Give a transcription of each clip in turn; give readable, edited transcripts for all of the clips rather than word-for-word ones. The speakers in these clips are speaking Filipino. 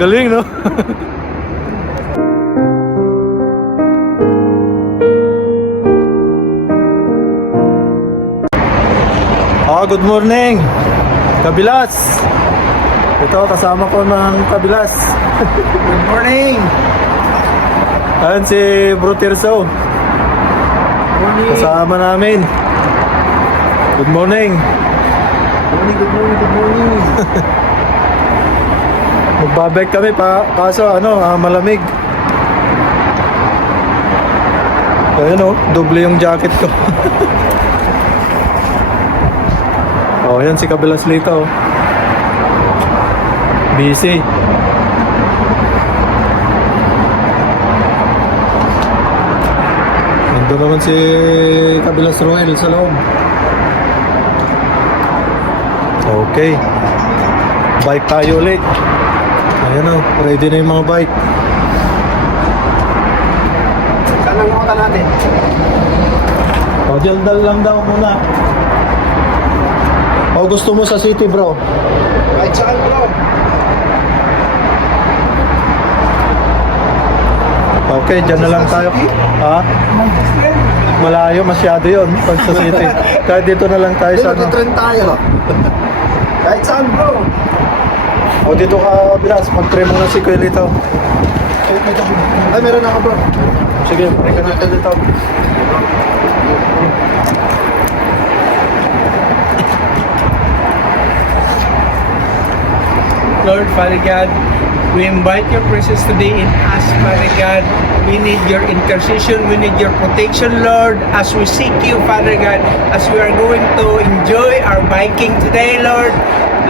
Galing, no? Good morning, Kabilas. Ito, kasama ko ng Kabilas. Good morning. Ayan si Bro Tirso. Morning. Kasama namin. Good morning. Good morning. Magbabike kami kaso malamig. Ayun o, doble yung jacket ko. Oh, yan si Kabilas Lito. Busy. Nandun naman si Kabilas Roel sa loob. Okay. Bike tayo ulit. Ayan o, ready na yung mga bike. Saan ang mukha natin? O, dal lang daw muna. O, gusto mo sa city, bro? Kahit saan, bro. Okay, dyan na lang tayo. Ha? Malayo masyado yun pag sa city. Kahit dito na lang tayo sa Trend tayo. Kahit saan, bro. O, dito ka, Bilas. Mag-try mo na si Kuya Lito. Ay, meron ako, bro. Sige, try ka natin dito. Lord, Father God, we invite your presence today in us, Father God. We need your intercession, we need your protection, Lord, as we seek you, Father God, as we are going to enjoy our biking today, Lord.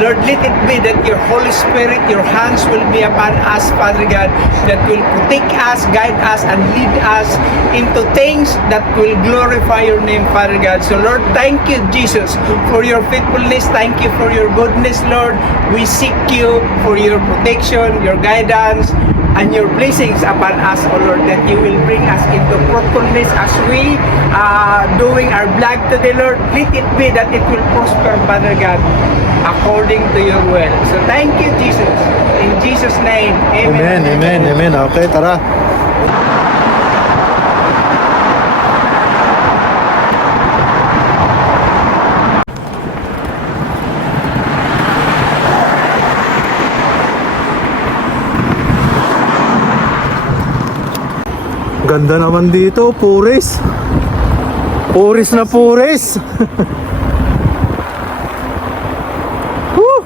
Lord, let it be that your Holy Spirit, your hands will be upon us, Father God, that will protect us, guide us, and lead us into things that will glorify your name, Father God. So, Lord, thank you, Jesus, for your faithfulness. Thank you for your goodness, Lord. We seek you for your protection, your guidance, and your blessings upon us, O Lord, that you will bring us into fruitfulness as we doing our vlog today, Lord. Let it be that it will prosper, Father God, according to your will. So thank you, Jesus. In Jesus' name, amen. Amen. Okay, tara. Ganda naman dito, puris. Puris na puris. Woo!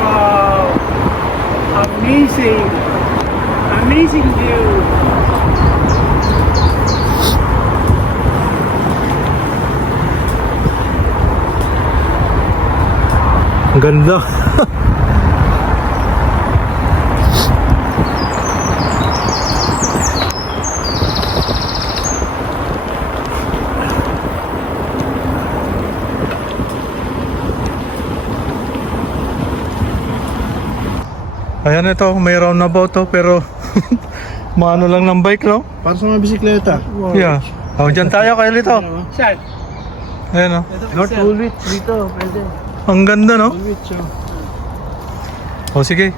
Wow! Amazing! Amazing view! Ang ganda. Ayan, ito, may roundabout to, pero maano lang ng bike, no? Para sa mga bisikleta. Yeah. Oh, dyan tayo kayo Lito. Saan? Ayan, oh. North Woolwich dito, pwede. Ang ganda, no? Woolwich, Oh, sige.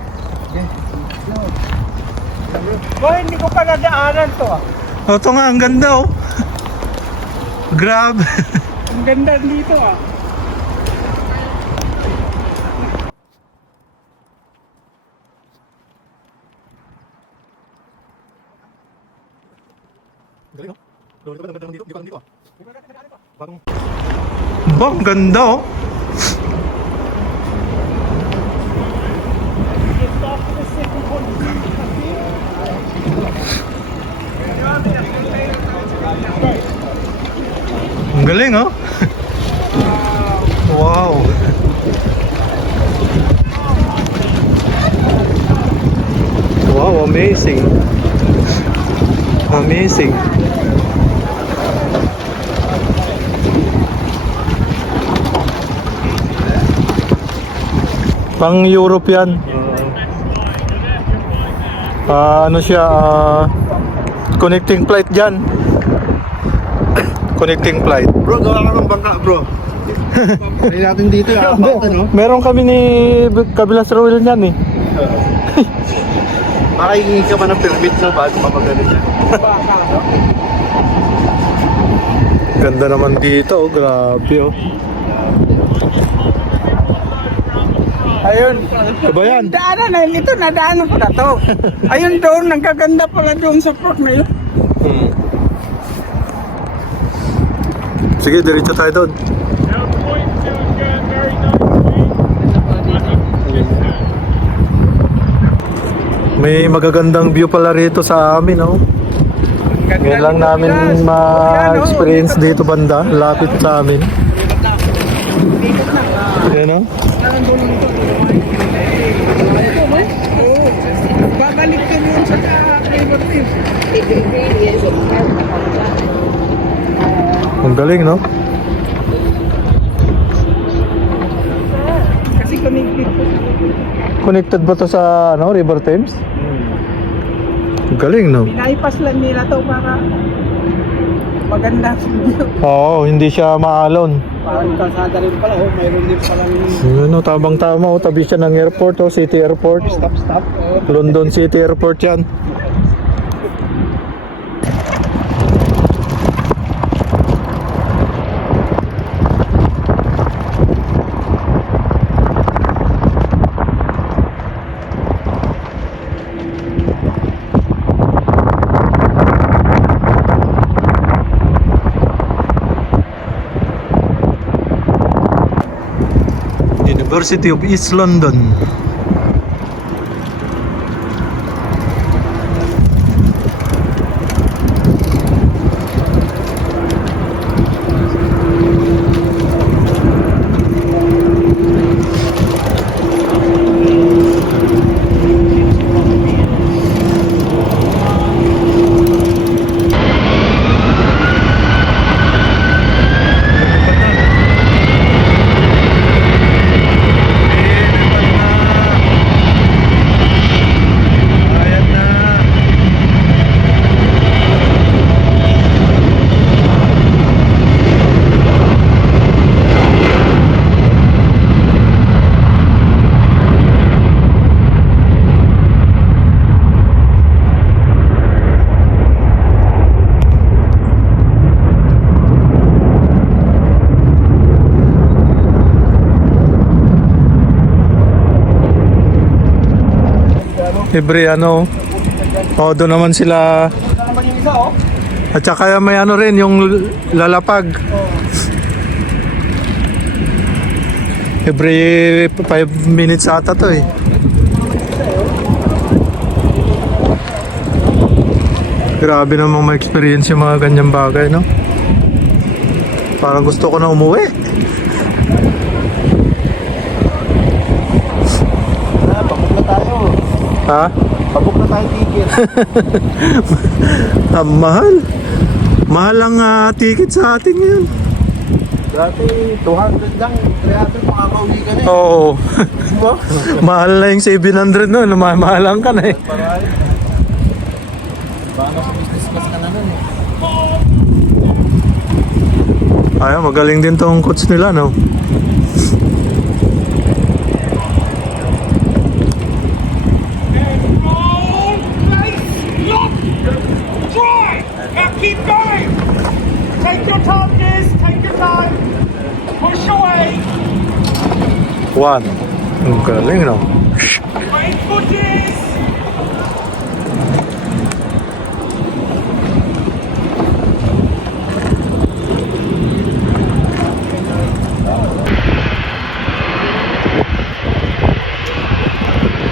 Boy, hindi ko pa nadaanan to. Oh, ito nga, ang ganda, oh. Grab. Ang ganda dito ah. Bang, ganda, oh. Ang galing, oh. Wow. Wow, amazing. Amazing. Pang Europe yan. Ano siya, connecting flight dyan. Connecting flight. Bro, gawa ka ng bangka, bro. Try natin dito yung apat, ano? Meron kami ni Kabilas Royal niyan eh. Makahingi ka ba ng permit na bago mapagalit yan? Ganda naman dito, oh. Grabe oh. Ayun. Ano ba yan? Daanan na ito, nadaanan ko na to. Ayun doon, nagkaganda pala doon sa park na yun. Sige, diretso tayo doon. May magagandang view pala rito sa amin, oh. Ngayon lang namin ma-experience dito banda, lapit sa amin. Ayan, oh. Babalik ka doon sa river view. Ang galing, no? Kasi connected ko. Connected ba to sa ano, River Thames? Ang galing, no? Pinaipas lang nila to para maganda sa view. Oo, hindi siya maalon. Parang kalsada rin pala, oh, mayroon din pala Ano, tabang-tama, oh. Tabi siya ng airport, oh. City Airport. stop. London City Airport yan. University of East London. Every ano, oh, doon naman sila. At saka may ano rin, yung lalapag. Every 5 minutes ata to eh. Grabe namang ma-experience yung mga ganyang bagay, no? Parang gusto ko na umuwi. Pabok na tayo. Ha? Pabok na tayo ticket. Ah, mahal. Mahal ang ticket sa atin ngayon. Dati 200 lang, 300 makakauwi ka na eh. Oo. Diba? Mahal na yung 700 no, mahalang ka na eh. Parang baka mas business class ka na nun eh. Ay, magaling din tong coach nila, no? Keep going! Take your time, guys! Take your time! Push away! One. Ang galing, no? Wait for this!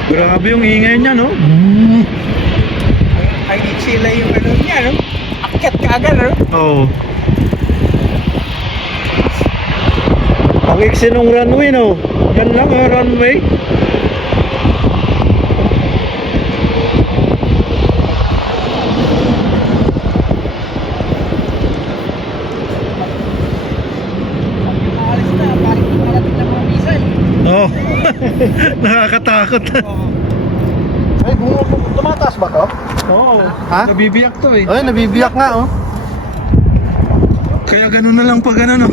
Grabe yung ingay niya, no? Ay, sila yung ano niya, no? Akyat ka agad, no? Oo. Ang iksi nung runway, no? Yan lang, runway. Alis na, balik na parating ng mga missile. Oh. Nakakatakot. Ay, tumataas ba to? Oo. Ha? Nabibiyak to eh. Ay, nabibiyak nga oh. Kaya ganun na lang pag ano, no?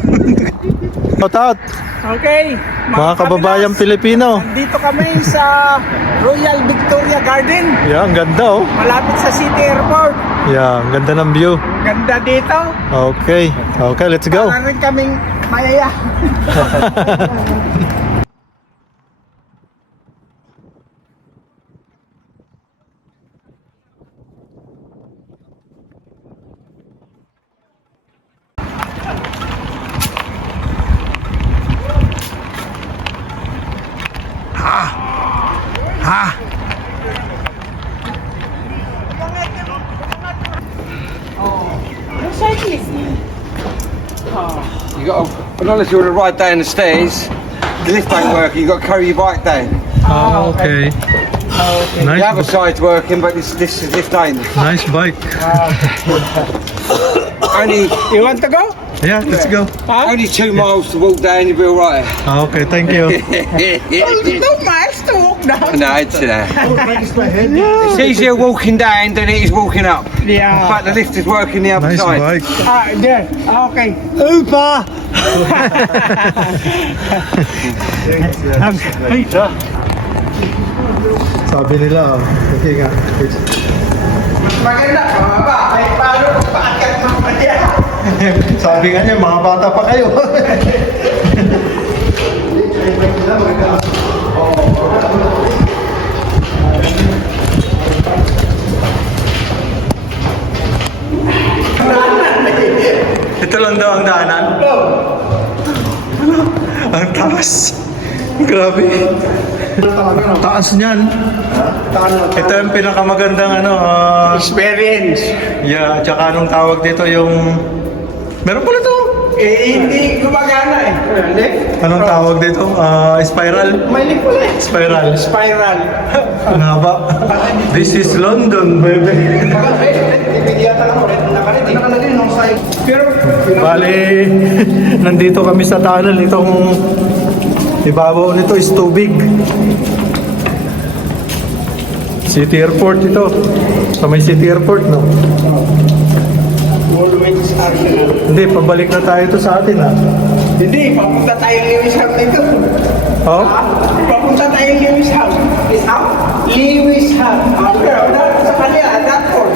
Shout out, Okay. mga kababayang Pilipino. Dito kami sa Royal Victoria Garden. Yeah, ang ganda oh. Malapit sa City Airport. Yeah, ang ganda ng view. Ganda dito. Okay, okay, let's go. Para rin kaming mayaya. You got to, unless you want to ride down the stairs, the lift ain't working. You got to carry your bike down. Ah, okay. The Nice, other side's working, but this lift ain't. nice bike. Only You want to go? Yeah, let's go. only 2 miles to walk down. You'll be all right. Ah, okay, thank you. 2 miles to walk down. No, it's it's easier walking down than it is walking up. Yeah. But the lift is working the other Nice side. bike. There. Okay. Upa! Sabi nila, okay nga. Maganda. Mababa. Ay, paano paakyat mamaya? Sabi nga niya, mga bata pa kayo. Ito lang daw ang daanan. Ang taas. Grabe. Taas niyan. Ito yung pinakamagandang ano. Experience. Yeah, tsaka anong tawag dito yung... Meron pala to. Hindi gumagana eh. Hindi? Anong tawag dito? Spiral? May pala eh. Spiral. Spiral. Ang haba. This is London, baby. Pero, Bale, nandito kami sa tunnel. Itong ibabaw nito is tubig. City Airport ito. Sa may City Airport, no? Woolwich Arsenal. Hindi, pabalik na tayo to sa atin, ha? Hindi, papunta tayong Lewisham dito. Oh? Papunta tayong Lewisham. Lewisham? Lewisham. Sa kanila, Dartford.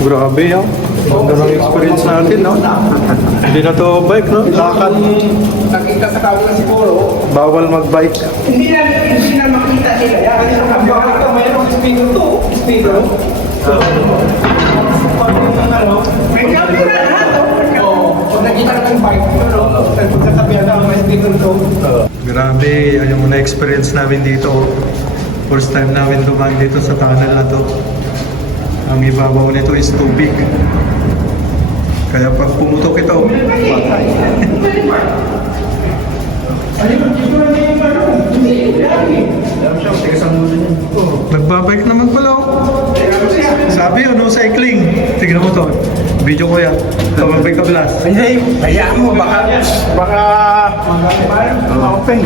Grabe, ha? Ganda ng experience natin, no? Hindi na to bike, no? Lakad. Nakita sa tao na siguro, Bawal mag-bike. hindi na makita nila. Yan, kasi sa kamera ito, mayroong speaker to. Speaker. May camera na to. Kung nakita ka ng bike, sasabihan na may speaker to. Grabe, yung na-experience namin dito. First time namin dumaan dito sa tunnel na to. Ang ibabaw nito is tubig. Kaya pag pumutok ito, patay. Nagbabike naman pala oh. Sabi no cycling. Tignan mo to. Video ko yan. Tumabay ka blast. Hindi, hayaan mo, baka open.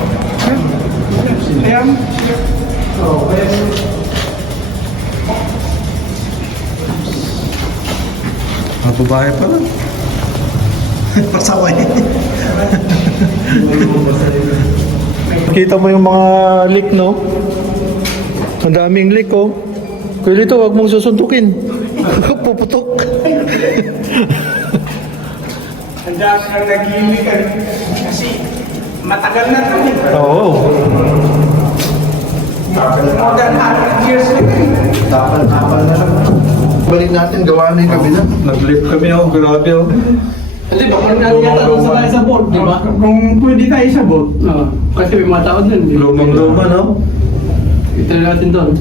Hayaan mo. Mga babae pala. Pasaway. Kita mo yung mga leak, no? Ang daming leak, oh. Kaya dito, huwag mong susuntukin. Puputok. Ang dami nang nag-iimikan. Kasi matagal na ito eh. Oo. More than 100 years na ito eh. Tapal na lang. Balik natin, gawa na yung kabila. Nag-lift kami, oh. Grabe, oh. Kasi baka yata doon sa tayo sa board, di ba? Kung pwede tayo sa boat. Oo. Kasi may mga tao dun, di ba? Lumang-luma, no? Itali natin doon.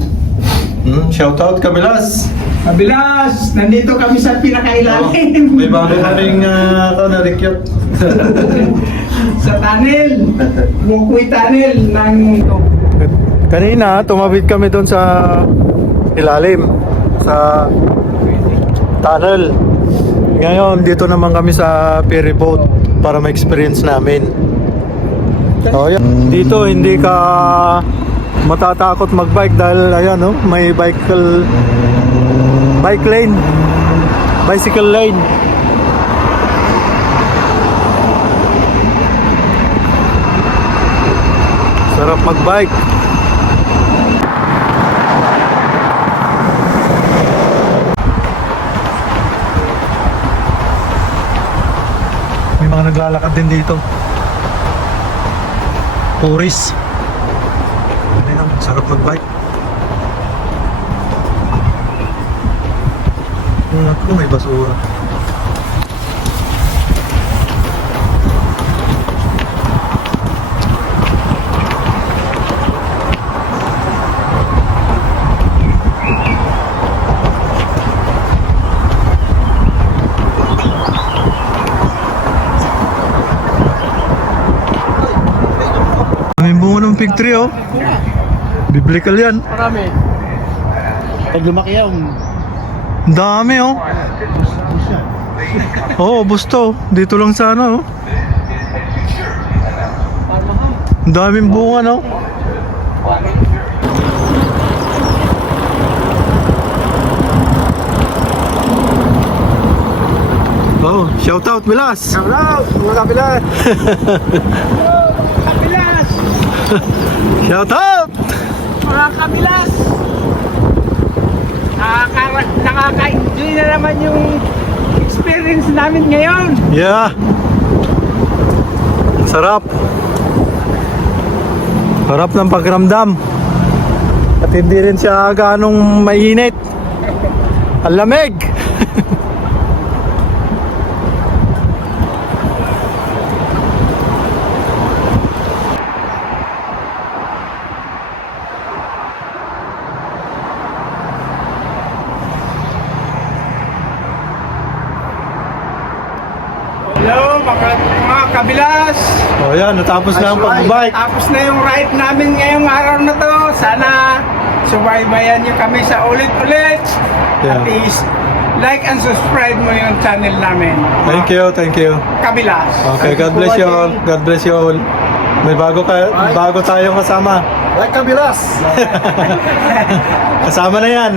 Shout out, Kabilas. Kabilas, nandito kami sa pinakailalim. May bago kaming na-rekyot. Sa tunnel. Walkway tunnel ng Kanina, tumawid kami doon sa ilalim. Sa tunnel. Ngayon, dito naman kami sa ferry boat para ma-experience namin. So, yan. Dito, hindi ka matatakot magbike dahil ayan no, may bike lane, bicycle lane. Sarap magbike. May mga naglalakad din dito. Tourist. Ayun, sarap magbike. Naku, may basura. May bunga ng fig tree oh. Biblical yan. Marami. Pag lumaki yan, Ang dami oh. Oo, busto. Dito lang sana oh. Ang daming bunga no. Oh, shout out Milas. shout out, mga kapilan. Kabilas! Shout out. Mga kabilas! Nakaka-enjoy na naman yung experience namin ngayon. Yeah. Sarap. Sarap ng pakiramdam. At hindi rin siya ganong mainit. Ang lamig. Hello mga kabilas! O yan, natapos na ang pagbike. Tapos na yung ride namin ngayong araw na to. Sana subaybayan nyo kami sa ulit-ulit. Yeah. At least like and subscribe mo yung channel namin. Thank you, thank you. Kabilas. Okay, God bless you all. God bless you all. May bago tayong kasama. Like kabilas. Kasama na yan.